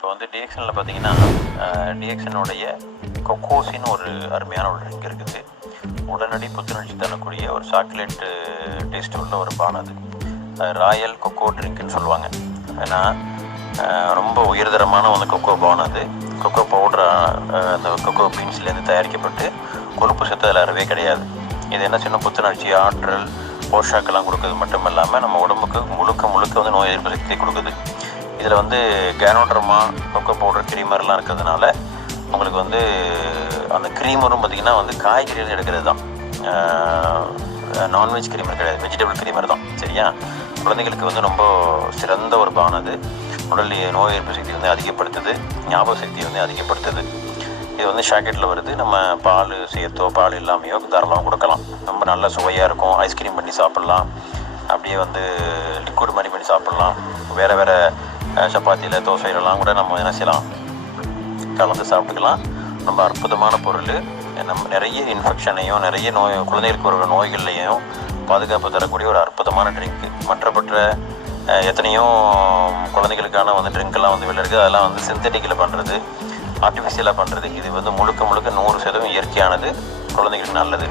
இப்போ வந்து டிஎக்ஷனில் பார்த்தீங்கன்னா டிஎக்ஷனுடைய கொக்கோசின்னு ஒரு அருமையான ஒரு ட்ரிங்க் இருக்குது. உடனடி புத்துணர்ச்சி தரக்கூடிய ஒரு சாக்லேட்டு டேஸ்ட் உள்ள ஒரு பானம் அது. ராயல் கொக்கோ ட்ரிங்க்னு சொல்லுவாங்க. ஏன்னா ரொம்ப உயர்தரமான வந்து கொக்கோ பானம் அது. கொக்கோ பவுடர் அந்த கொக்கோ பீன்ஸ்லேருந்து தயாரிக்கப்பட்டு கொழுப்பு சத்து அதில் அறவே கிடையாது. இது என்ன சின்ன புத்துணர்ச்சி, ஆற்றல், போஷாக்கெல்லாம் கொடுக்குறது மட்டும் இல்லாமல் நம்ம உடம்புக்கு முழுக்க வந்து நோய் எதிர்ப்பு சக்தி கொடுக்குது. இதில் வந்து கேனோட்ரமா, கொக்கோ பவுடர், க்ரீமர்லாம் இருக்கிறதுனால உங்களுக்கு வந்து அந்த க்ரீமரும் பார்த்திங்கன்னா வந்து காய்கறிகள் எடுக்கிறது தான். நான்வெஜ் க்ரீமர் கிடையாது, வெஜிடபிள் க்ரீமர் தான். சரியா? குழந்தைகளுக்கு வந்து ரொம்ப சிறந்த ஒரு பானம் அது. உடல் நோய் எதிர்ப்பு சக்தி வந்து அதிகப்படுத்துது, ஞாபக சக்தி வந்து அதிகப்படுத்துது. இது வந்து ஷாக்கெட்டில் வருது. நம்ம பால் சேர்த்தோ பால் இல்லாமையோ தாராளமாக கொடுக்கலாம். ரொம்ப நல்ல சுவையாக இருக்கும். ஐஸ்கிரீம் பண்ணி சாப்பிட்லாம், அப்படியே வந்து லிக்விட் மாதிரி பண்ணி சாப்பிட்லாம். வேறு சப்பாத்தியில் தோசையிலலாம் கூட நம்ம என்ன செய்யலாம், கலந்து சாப்பிட்டுக்கலாம். ரொம்ப அற்புதமான பொருள். நம்ம நிறைய இன்ஃபெக்ஷனையும் நிறைய குழந்தைகளுக்கு வர நோய்கள்லையும் பாதுகாப்பு தரக்கூடிய ஒரு அற்புதமான ட்ரிங்க்கு. மற்றப்பட்ட எத்தனையோ குழந்தைகளுக்கான வந்து ட்ரிங்க்கெல்லாம் வந்து வெளில இருக்குது. அதெல்லாம் வந்து சிந்தட்டிக்கில் பண்ணுறது, ஆர்டிஃபிஷியலாக பண்ணுறது. இது வந்து முழுக்க 100% இயற்கையானது, குழந்தைகளுக்கு நல்லது.